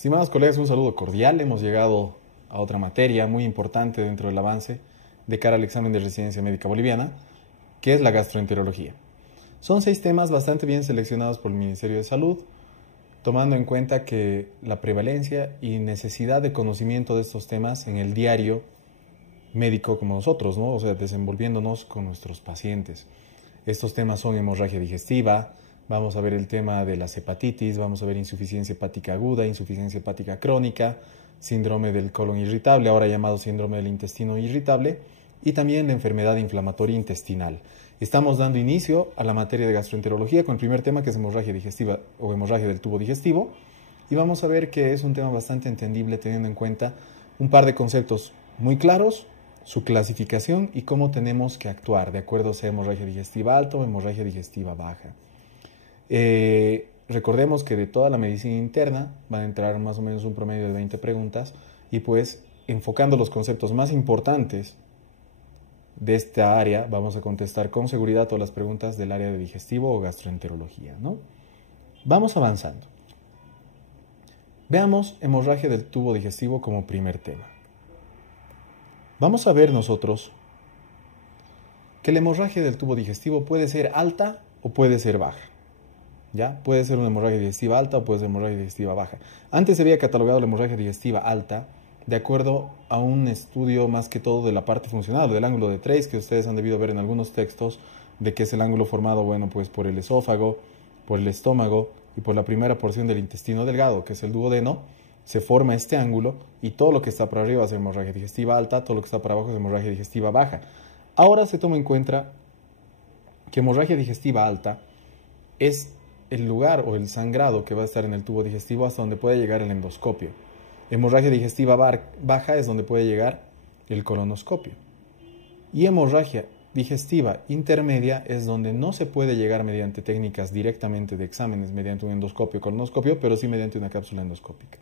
Estimados colegas, un saludo cordial. Hemos llegado a otra materia muy importante dentro del avance de cara al examen de residencia médica boliviana, que es la gastroenterología. Son 6 temas bastante bien seleccionados por el Ministerio de Salud, tomando en cuenta que la prevalencia y necesidad de conocimiento de estos temas en el diario médico como nosotros, ¿no? O sea, desenvolviéndonos con nuestros pacientes. Estos temas son hemorragia digestiva, vamos a ver el tema de las hepatitis, vamos a ver insuficiencia hepática aguda, insuficiencia hepática crónica, síndrome del colon irritable, ahora llamado síndrome del intestino irritable, y también la enfermedad inflamatoria intestinal. Estamos dando inicio a la materia de gastroenterología con el primer tema, que es hemorragia digestiva o hemorragia del tubo digestivo, y vamos a ver que es un tema bastante entendible teniendo en cuenta un par de conceptos muy claros, su clasificación y cómo tenemos que actuar de acuerdo a sea hemorragia digestiva alta o hemorragia digestiva baja. Recordemos que de toda la medicina interna van a entrar más o menos un promedio de 20 preguntas y pues enfocando los conceptos más importantes de esta área vamos a contestar con seguridad todas las preguntas del área de digestivo o gastroenterología, ¿no? Vamos avanzando. Veamos hemorragia del tubo digestivo como primer tema. Vamos a ver nosotros que la hemorragia del tubo digestivo puede ser alta o puede ser baja. ¿Ya? Puede ser una hemorragia digestiva alta o puede ser hemorragia digestiva baja. Antes se había catalogado la hemorragia digestiva alta de acuerdo a un estudio más que todo de la parte funcional, del ángulo de Treitz, que ustedes han debido ver en algunos textos, de que es el ángulo formado, bueno, pues por el esófago, por el estómago y por la primera porción del intestino delgado, que es el duodeno. Se forma este ángulo y todo lo que está por arriba es hemorragia digestiva alta, todo lo que está por abajo es hemorragia digestiva baja. Ahora se toma en cuenta que hemorragia digestiva alta es el lugar o el sangrado que va a estar en el tubo digestivo hasta donde puede llegar el endoscopio. Hemorragia digestiva baja es donde puede llegar el colonoscopio. Y hemorragia digestiva intermedia es donde no se puede llegar mediante técnicas directamente de exámenes, mediante un endoscopio o colonoscopio, pero sí mediante una cápsula endoscópica.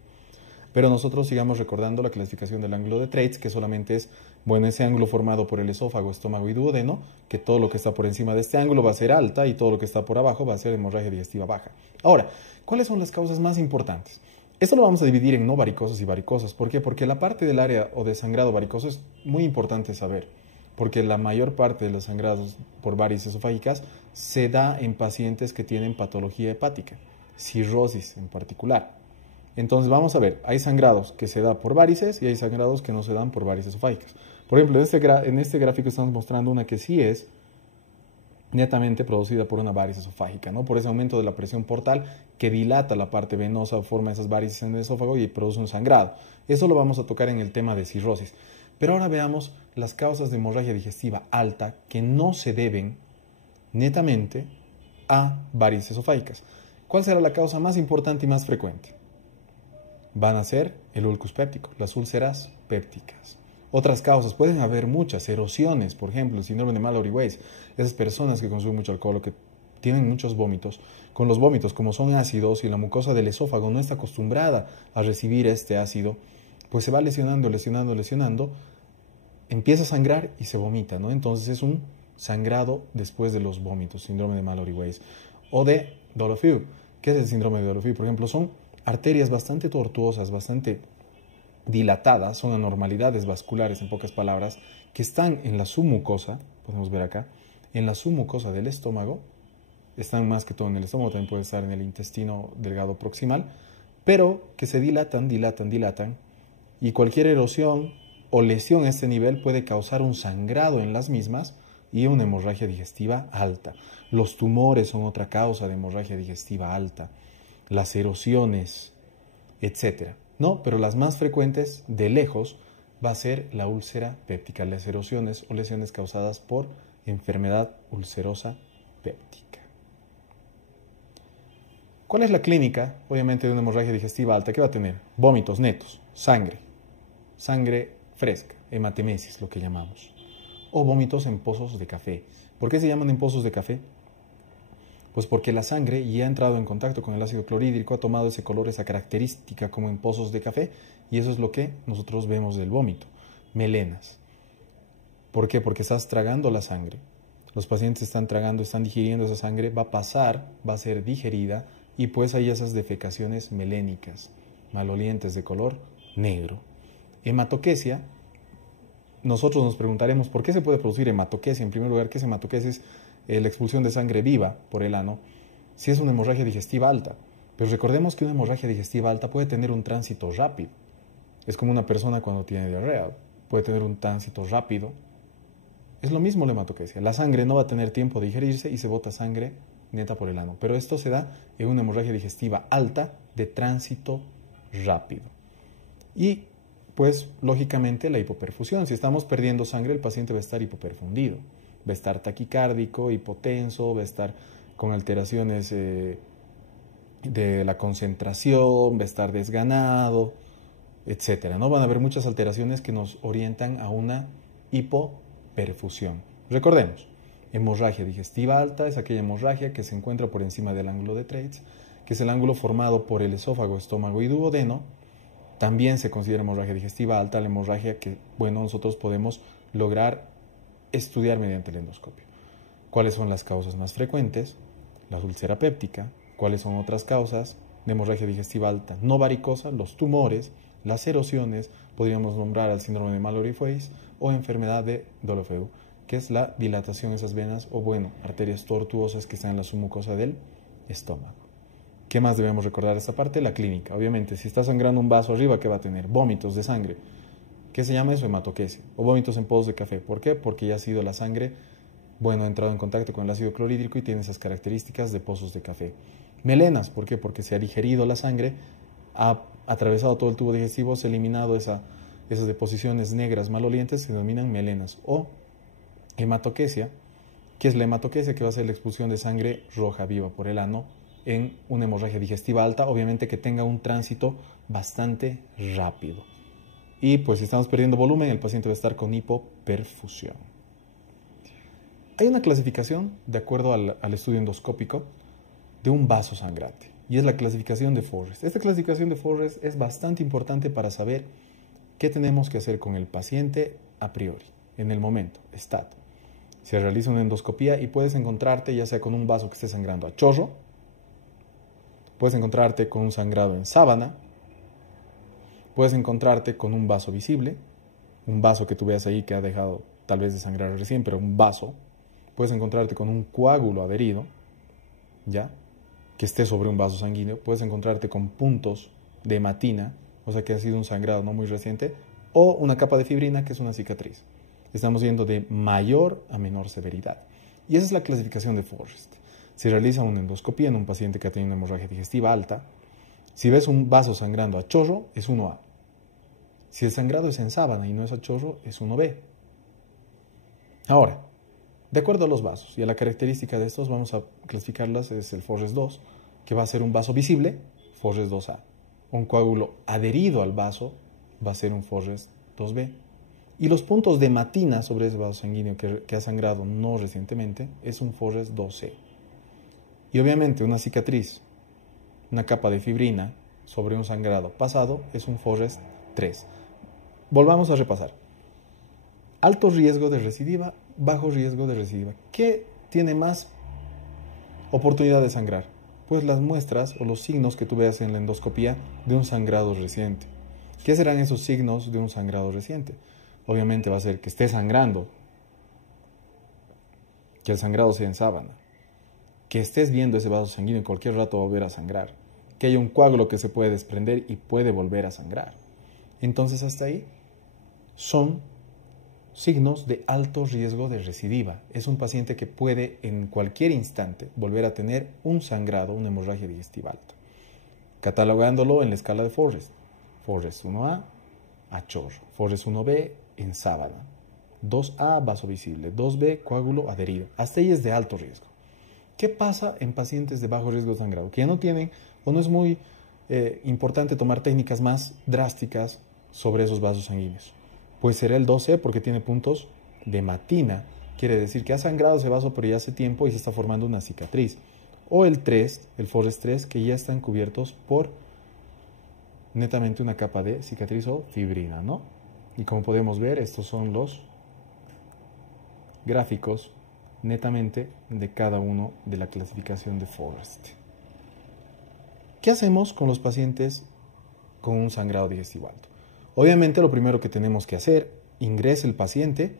Pero nosotros sigamos recordando la clasificación del ángulo de Treitz, que solamente es, bueno, ese ángulo formado por el esófago, estómago y duodeno, que todo lo que está por encima de este ángulo va a ser alta y todo lo que está por abajo va a ser hemorragia digestiva baja. Ahora, ¿cuáles son las causas más importantes? Esto lo vamos a dividir en no varicosas y varicosas. ¿Por qué? Porque la parte del área o de sangrado varicoso es muy importante saber, porque la mayor parte de los sangrados por varices esofágicas se da en pacientes que tienen patología hepática, cirrosis en particular. Entonces vamos a ver, hay sangrados que se da por varices y hay sangrados que no se dan por varices esofágicas. Por ejemplo, en este gráfico estamos mostrando una que sí es netamente producida por una varice esofágica, ¿no? Por ese aumento de la presión portal que dilata la parte venosa, forma esas varices en el esófago y produce un sangrado. Eso lo vamos a tocar en el tema de cirrosis. Pero ahora veamos las causas de hemorragia digestiva alta que no se deben netamente a varices esofágicas. ¿Cuál será la causa más importante y más frecuente? Van a ser el ulcus péptico, las úlceras pépticas. Otras causas, pueden haber muchas, erosiones, por ejemplo, el síndrome de Mallory-Weiss, esas personas que consumen mucho alcohol o que tienen muchos vómitos, con los vómitos, como son ácidos y la mucosa del esófago no está acostumbrada a recibir este ácido, pues se va lesionando, empieza a sangrar y se vomita, ¿no? Entonces es un sangrado después de los vómitos, síndrome de Mallory-Weiss. O de Dolofiu. ¿Qué es el síndrome de Dolofiu? Por ejemplo, son arterias bastante tortuosas, bastante dilatadas, son anormalidades vasculares en pocas palabras, que están en la submucosa, podemos ver acá, en la submucosa del estómago, están más que todo en el estómago, también puede estar en el intestino delgado proximal, pero que se dilatan, y cualquier erosión o lesión a este nivel puede causar un sangrado en las mismas y una hemorragia digestiva alta. Los tumores son otra causa de hemorragia digestiva alta, las erosiones, etcétera. No, pero las más frecuentes de lejos va a ser la úlcera péptica, las erosiones o lesiones causadas por enfermedad ulcerosa péptica. ¿Cuál es la clínica, obviamente, de una hemorragia digestiva alta? ¿Qué va a tener? Vómitos netos, sangre fresca, hematemesis, lo que llamamos, o vómitos en pozos de café. ¿Por qué se llaman en pozos de café? Pues porque la sangre ya ha entrado en contacto con el ácido clorhídrico, ha tomado ese color, esa característica como en pozos de café, y eso es lo que nosotros vemos del vómito, melenas. ¿Por qué? Porque estás tragando la sangre, los pacientes están tragando, están digiriendo esa sangre, va a pasar, va a ser digerida, y pues hay esas defecaciones melénicas, malolientes de color negro. Hematoquesia, nosotros nos preguntaremos por qué se puede producir hematoquesia. En primer lugar, ¿qué es hematoquesia? Es la expulsión de sangre viva por el ano, si es una hemorragia digestiva alta. Pero recordemos que una hemorragia digestiva alta puede tener un tránsito rápido. Es como una persona cuando tiene diarrea, puede tener un tránsito rápido. Es lo mismo la hematoquesia. La sangre no va a tener tiempo de digerirse y se bota sangre neta por el ano. Pero esto se da en una hemorragia digestiva alta de tránsito rápido. Y pues lógicamente la hipoperfusión. Si estamos perdiendo sangre, el paciente va a estar hipoperfundido, va a estar taquicárdico, hipotenso, va a estar con alteraciones de la concentración, va a estar desganado, etcétera, ¿no? Van a haber muchas alteraciones que nos orientan a una hipoperfusión. Recordemos, hemorragia digestiva alta es aquella hemorragia que se encuentra por encima del ángulo de Treitz, que es el ángulo formado por el esófago, estómago y duodeno. También se considera hemorragia digestiva alta la hemorragia que, bueno, nosotros podemos lograr estudiar mediante el endoscopio. ¿Cuáles son las causas más frecuentes? La úlcera péptica. ¿Cuáles son otras causas de hemorragia digestiva alta? No varicosa, los tumores, las erosiones, podríamos nombrar al síndrome de Mallory-Weiss o enfermedad de Dolopheu, que es la dilatación de esas venas o, bueno, arterias tortuosas que están en la submucosa del estómago. ¿Qué más debemos recordar de esta parte? La clínica. Obviamente, si está sangrando un vaso arriba, ¿qué va a tener? Vómitos de sangre. ¿Qué se llama eso? Hematoquesia. O vómitos en pozos de café. ¿Por qué? Porque ya ha sido la sangre, bueno, ha entrado en contacto con el ácido clorhídrico y tiene esas características de pozos de café. Melenas. ¿Por qué? Porque se ha digerido la sangre, ha atravesado todo el tubo digestivo, se ha eliminado esas deposiciones negras malolientes, se denominan melenas. O hematoquesia. ¿Qué es la hematoquesia? Que va a ser la expulsión de sangre roja viva por el ano en una hemorragia digestiva alta, obviamente que tenga un tránsito bastante rápido. Y pues si estamos perdiendo volumen, el paciente va a estar con hipoperfusión. Hay una clasificación, de acuerdo al estudio endoscópico, de un vaso sangrante, y es la clasificación de Forrest. Esta clasificación de Forrest es bastante importante para saber qué tenemos que hacer con el paciente a priori, en el momento, stat. Se realiza una endoscopía y puedes encontrarte ya sea con un vaso que esté sangrando a chorro, puedes encontrarte con un sangrado en sábana, puedes encontrarte con un vaso visible, un vaso que tú veas ahí que ha dejado tal vez de sangrar recién, pero un vaso. Puedes encontrarte con un coágulo adherido, ¿ya? Que esté sobre un vaso sanguíneo. Puedes encontrarte con puntos de hematina, o sea que ha sido un sangrado no muy reciente, o una capa de fibrina que es una cicatriz. Estamos yendo de mayor a menor severidad. Y esa es la clasificación de Forrest. Se realiza una endoscopía en un paciente que ha tenido una hemorragia digestiva alta. Si ves un vaso sangrando a chorro, es 1A. Si el sangrado es en sábana y no es a chorro, es 1B. Ahora, de acuerdo a los vasos y a la característica de estos, vamos a clasificarlas. Es el Forrest 2, que va a ser un vaso visible, Forrest 2A. Un coágulo adherido al vaso va a ser un Forrest 2B. Y los puntos de hematina sobre ese vaso sanguíneo que ha sangrado no recientemente es un Forrest 2C. Y obviamente una cicatriz, una capa de fibrina sobre un sangrado pasado es un Forrest 3. Volvamos a repasar. Alto riesgo de recidiva, bajo riesgo de recidiva. ¿Qué tiene más oportunidad de sangrar? Pues las muestras o los signos que tú veas en la endoscopía de un sangrado reciente. ¿Qué serán esos signos de un sangrado reciente? Obviamente va a ser que esté sangrando, que el sangrado sea en sábana, que estés viendo ese vaso sanguíneo en cualquier rato va a volver a sangrar, que haya un coágulo que se puede desprender y puede volver a sangrar. Entonces hasta ahí son signos de alto riesgo de recidiva. Es un paciente que puede en cualquier instante volver a tener un sangrado, una hemorragia digestiva alta. Catalogándolo en la escala de Forrest. Forrest 1A, a chorro. Forrest 1B, en sábana. 2A, vaso visible. 2B, coágulo adherido. Hasta ahí es de alto riesgo. ¿Qué pasa en pacientes de bajo riesgo de sangrado? Que ya no tienen, o no es muy importante tomar técnicas más drásticas sobre esos vasos sanguíneos. Pues será el 2C porque tiene puntos de hematina. Quiere decir que ha sangrado ese vaso pero ya hace tiempo y se está formando una cicatriz. O el 3, el Forrest 3, que ya están cubiertos por netamente una capa de cicatriz o fibrina, ¿no? Y como podemos ver, estos son los gráficos netamente de cada uno de la clasificación de Forrest. ¿Qué hacemos con los pacientes con un sangrado digestivo alto. Obviamente lo primero que tenemos que hacer, ingresa el paciente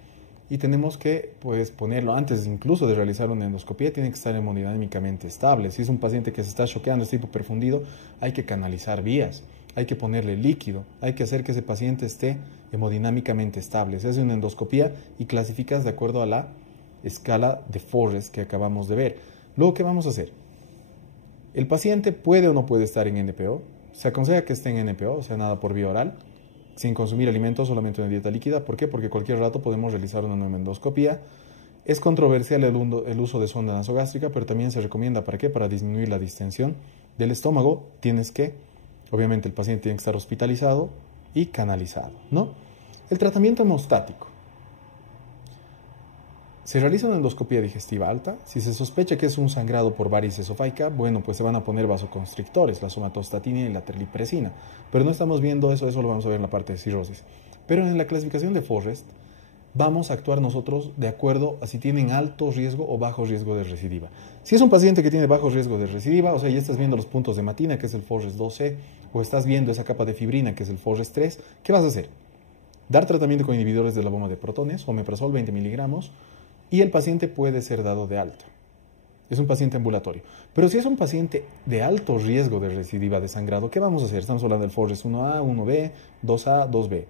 y tenemos que pues, ponerlo antes incluso de realizar una endoscopía, tiene que estar hemodinámicamente estable. Si es un paciente que se está choqueando, está hipoperfundido, hay que canalizar vías, hay que ponerle líquido, hay que hacer que ese paciente esté hemodinámicamente estable. Se hace una endoscopía y clasificas de acuerdo a la escala de Forrest que acabamos de ver. Luego, ¿qué vamos a hacer? El paciente puede o no puede estar en NPO. Se aconseja que esté en NPO, o sea, nada por vía oral, sin consumir alimentos, solamente una dieta líquida. ¿Por qué? Porque cualquier rato podemos realizar una nueva endoscopía. Es controversial el uso de sonda nasogástrica, pero también se recomienda, ¿para qué? Para disminuir la distensión del estómago. Obviamente el paciente tiene que estar hospitalizado y canalizado, ¿no? El tratamiento hemostático. Se realiza una endoscopía digestiva alta. Si se sospecha que es un sangrado por varices esofágica, bueno, pues se van a poner vasoconstrictores, la somatostatina y la terlipresina. Pero no estamos viendo eso lo vamos a ver en la parte de cirrosis. Pero en la clasificación de Forrest, vamos a actuar nosotros de acuerdo a si tienen alto riesgo o bajo riesgo de recidiva. Si es un paciente que tiene bajo riesgo de recidiva, o sea, ya estás viendo los puntos de hematina, que es el Forrest 2C, o estás viendo esa capa de fibrina, que es el Forrest 3, ¿qué vas a hacer? Dar tratamiento con inhibidores de la bomba de protones, omeprazol 20 miligramos, y el paciente puede ser dado de alta. Es un paciente ambulatorio. Pero si es un paciente de alto riesgo de recidiva de sangrado, ¿qué vamos a hacer? Estamos hablando del Forrest 1A, 1B, 2A, 2B.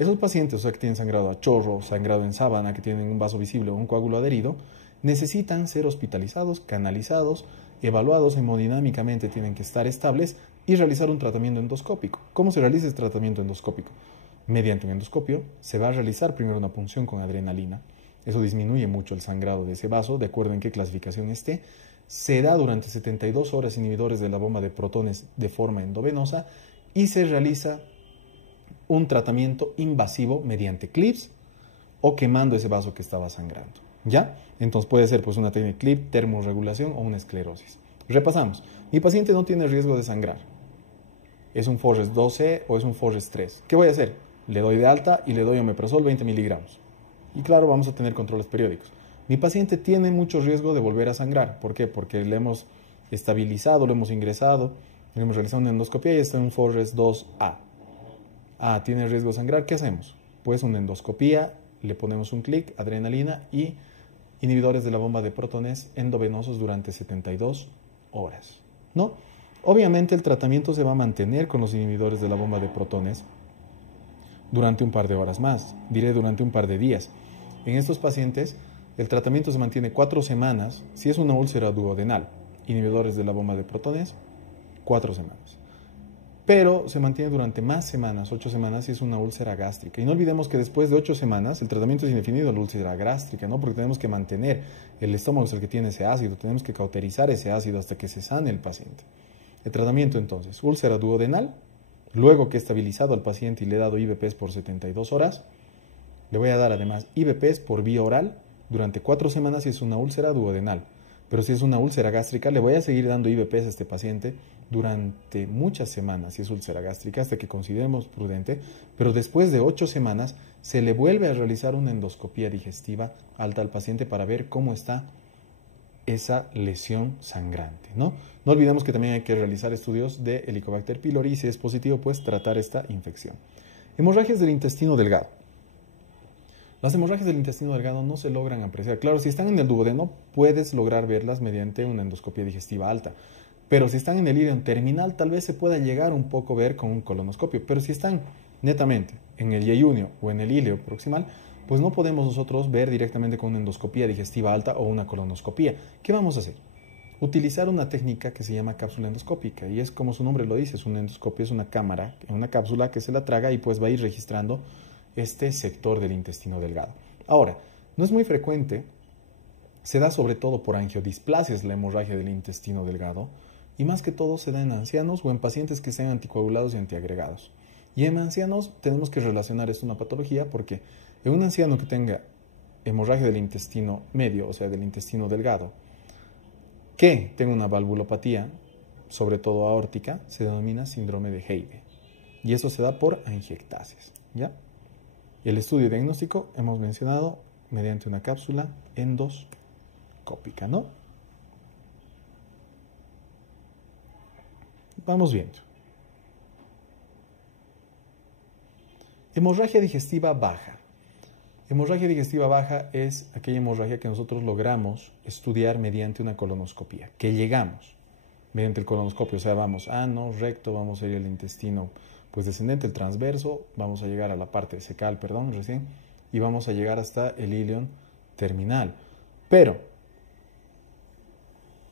Esos pacientes, o sea, que tienen sangrado a chorro, sangrado en sábana, que tienen un vaso visible o un coágulo adherido, necesitan ser hospitalizados, canalizados, evaluados hemodinámicamente, tienen que estar estables y realizar un tratamiento endoscópico. ¿Cómo se realiza este tratamiento endoscópico? Mediante un endoscopio se va a realizar primero una punción con adrenalina. Eso disminuye mucho el sangrado de ese vaso, de acuerdo en qué clasificación esté. Se da durante 72 horas inhibidores de la bomba de protones de forma endovenosa y se realiza un tratamiento invasivo mediante clips o quemando ese vaso que estaba sangrando. ¿Ya? Entonces puede ser pues una técnica clip, termorregulación o una esclerosis. Repasamos. Mi paciente no tiene riesgo de sangrar. Es un Forrest 12 o es un Forrest 3. ¿Qué voy a hacer? Le doy de alta y le doy omeprazol 20 miligramos. Y claro, vamos a tener controles periódicos. Mi paciente tiene mucho riesgo de volver a sangrar. ¿Por qué? Porque le hemos estabilizado, lo hemos ingresado, le hemos realizado una endoscopia y está en un Forrest 2A. Tiene riesgo de sangrar, ¿qué hacemos? Pues una endoscopía, le ponemos un clic, adrenalina y inhibidores de la bomba de protones endovenosos durante 72 horas, ¿no? Obviamente el tratamiento se va a mantener con los inhibidores de la bomba de protones durante un par de horas más, diré durante un par de días. En estos pacientes el tratamiento se mantiene 4 semanas, si es una úlcera duodenal, inhibidores de la bomba de protones, 4 semanas. Pero se mantiene durante más semanas, 8 semanas, si es una úlcera gástrica. Y no olvidemos que después de 8 semanas, el tratamiento es indefinido, la úlcera gástrica, ¿no? Porque tenemos que mantener, el estómago es el que tiene ese ácido, tenemos que cauterizar ese ácido hasta que se sane el paciente. El tratamiento entonces, úlcera duodenal, luego que he estabilizado al paciente y le he dado IVPs por 72 horas, le voy a dar además IVPs por vía oral durante 4 semanas si es una úlcera duodenal. Pero si es una úlcera gástrica, le voy a seguir dando IVPs a este paciente durante muchas semanas, si es úlcera gástrica, hasta que consideremos prudente. Pero después de 8 semanas, se le vuelve a realizar una endoscopía digestiva alta al paciente para ver cómo está esa lesión sangrante, ¿no? No olvidemos que también hay que realizar estudios de Helicobacter pylori y si es positivo, pues tratar esta infección. Hemorragias del intestino delgado. Las hemorragias del intestino delgado no se logran apreciar. Claro, si están en el duodeno, puedes lograr verlas mediante una endoscopia digestiva alta. Pero si están en el ileón terminal, tal vez se pueda llegar un poco a ver con un colonoscopio. Pero si están netamente en el yeyunio o en el ileo proximal, pues no podemos nosotros ver directamente con una endoscopia digestiva alta o una colonoscopia. ¿Qué vamos a hacer? Utilizar una técnica que se llama cápsula endoscópica, y es como su nombre lo dice, es una endoscopia, es una cámara, una cápsula que se la traga y pues va a ir registrando este sector del intestino delgado. Ahora, no es muy frecuente, se da sobre todo por angiodisplasias la hemorragia del intestino delgado, y más que todo se da en ancianos o en pacientes que sean anticoagulados y antiagregados. Y en ancianos tenemos que relacionar esto a una patología porque en un anciano que tenga hemorragia del intestino medio, o sea, del intestino delgado, que tenga una valvulopatía, sobre todo aórtica, se denomina síndrome de Heibe. Y eso se da por angiectasias, ¿ya? Y el estudio diagnóstico hemos mencionado mediante una cápsula endoscópica, ¿no? Vamos viendo. Hemorragia digestiva baja. Hemorragia digestiva baja es aquella hemorragia que nosotros logramos estudiar mediante una colonoscopia, que llegamos mediante el colonoscopio, o sea, vamos ano, recto, vamos a ir al intestino pues descendente, el transverso, vamos a llegar a la parte cecal, perdón, recién, y vamos a llegar hasta el ilion terminal. Pero,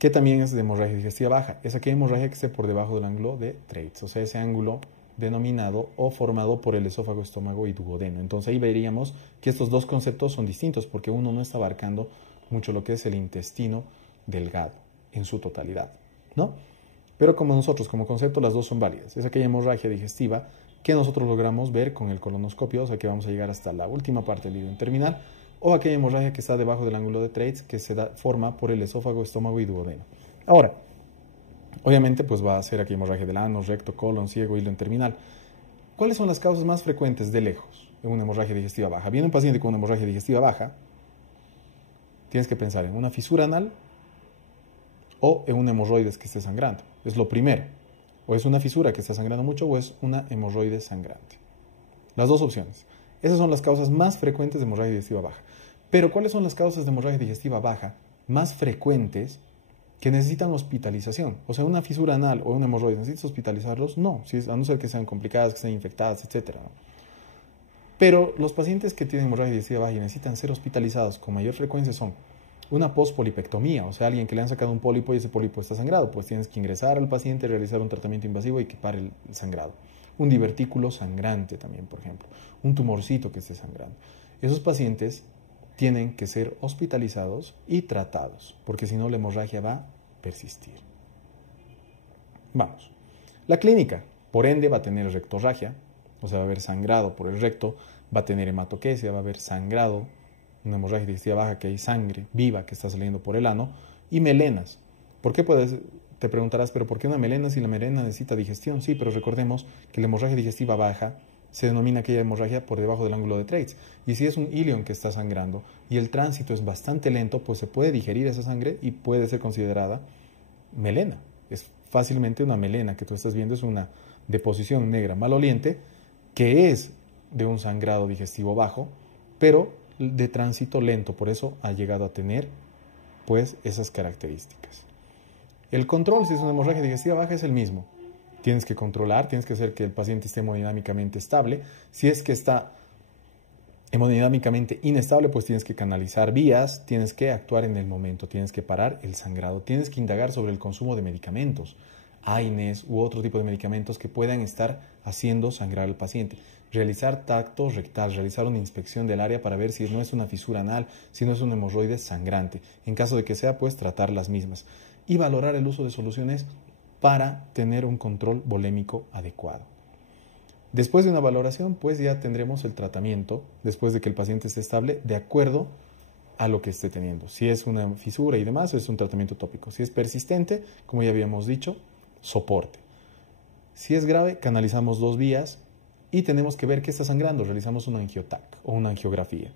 ¿qué también es de hemorragia digestiva baja? Es aquella hemorragia que esté por debajo del ángulo de Treitz, o sea, ese ángulo denominado o formado por el esófago, estómago y duodeno. Entonces ahí veríamos que estos dos conceptos son distintos porque uno no está abarcando mucho lo que es el intestino delgado en su totalidad, ¿no? Pero como nosotros, como concepto, las dos son válidas. Es aquella hemorragia digestiva que nosotros logramos ver con el colonoscopio, o sea que vamos a llegar hasta la última parte del ilion terminal, o aquella hemorragia que está debajo del ángulo de Treitz que se forma por el esófago, estómago y duodeno. Ahora, obviamente, pues va a ser aquella hemorragia del ano, recto, colon, ciego, ilion terminal. ¿Cuáles son las causas más frecuentes de lejos en una hemorragia digestiva baja? Viene un paciente con una hemorragia digestiva baja, tienes que pensar en una fisura anal o en un hemorroides que esté sangrando. Es lo primero. O es una fisura que está sangrando mucho o es una hemorroide sangrante. Las dos opciones. Esas son las causas más frecuentes de hemorragia digestiva baja. Pero ¿cuáles son las causas de hemorragia digestiva baja más frecuentes que necesitan hospitalización? O sea, una fisura anal o un hemorroide, ¿necesitas hospitalizarlos? No, a no ser que sean complicadas, que estén infectadas, etc. ¿no? Pero los pacientes que tienen hemorragia digestiva baja y necesitan ser hospitalizados con mayor frecuencia son una pospolipectomía, o sea, alguien que le han sacado un pólipo y ese pólipo está sangrado, pues tienes que ingresar al paciente, realizar un tratamiento invasivo y que pare el sangrado. Un divertículo sangrante también, por ejemplo, un tumorcito que esté sangrando. Esos pacientes tienen que ser hospitalizados y tratados, porque si no la hemorragia va a persistir. Vamos. La clínica, por ende, va a tener rectorragia, o sea, va a haber sangrado por el recto, va a tener hematoquesia, va a haber sangrado, una hemorragia digestiva baja que hay sangre viva que está saliendo por el ano, y melenas. ¿Por qué te preguntarás, pero por qué una melena si la melena necesita digestión? Sí, pero recordemos que la hemorragia digestiva baja se denomina aquella hemorragia por debajo del ángulo de Treitz. Y si es un ilion que está sangrando y el tránsito es bastante lento, pues se puede digerir esa sangre y puede ser considerada melena. Es fácilmente una melena que tú estás viendo, es una deposición negra maloliente que es de un sangrado digestivo bajo, pero de tránsito lento, por eso ha llegado a tener pues esas características. El control, si es una hemorragia digestiva baja, es el mismo. Tienes que controlar, tienes que hacer que el paciente esté hemodinámicamente estable. Si es que está hemodinámicamente inestable, pues tienes que canalizar vías, tienes que actuar en el momento, tienes que parar el sangrado, tienes que indagar sobre el consumo de medicamentos, AINES u otro tipo de medicamentos que puedan estar haciendo sangrar al paciente. Realizar tacto rectal, realizar una inspección del área para ver si no es una fisura anal, si no es un hemorroide sangrante. En caso de que sea, pues tratar las mismas. Y valorar el uso de soluciones para tener un control volémico adecuado. Después de una valoración, pues ya tendremos el tratamiento, después de que el paciente esté estable, de acuerdo a lo que esté teniendo. Si es una fisura y demás, es un tratamiento tópico. Si es persistente, como ya habíamos dicho, soporte. Si es grave, canalizamos 2 vías y tenemos que ver qué está sangrando. Realizamos un angiotac o una angiografía.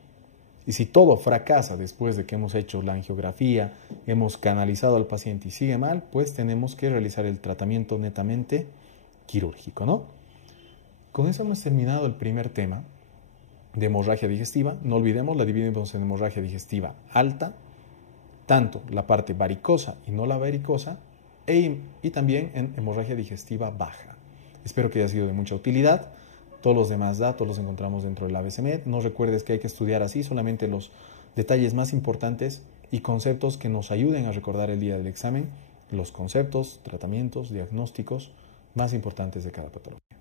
Y si todo fracasa después de que hemos hecho la angiografía, hemos canalizado al paciente y sigue mal, pues tenemos que realizar el tratamiento netamente quirúrgico, ¿no? Con eso hemos terminado el primer tema de hemorragia digestiva. No olvidemos, la dividimos en hemorragia digestiva alta, tanto la parte varicosa y no la varicosa, y también en hemorragia digestiva baja. Espero que haya sido de mucha utilidad. Todos los demás datos los encontramos dentro del ABCMed. No recuerdes que hay que estudiar así solamente los detalles más importantes y conceptos que nos ayuden a recordar el día del examen, los conceptos, tratamientos, diagnósticos más importantes de cada patología.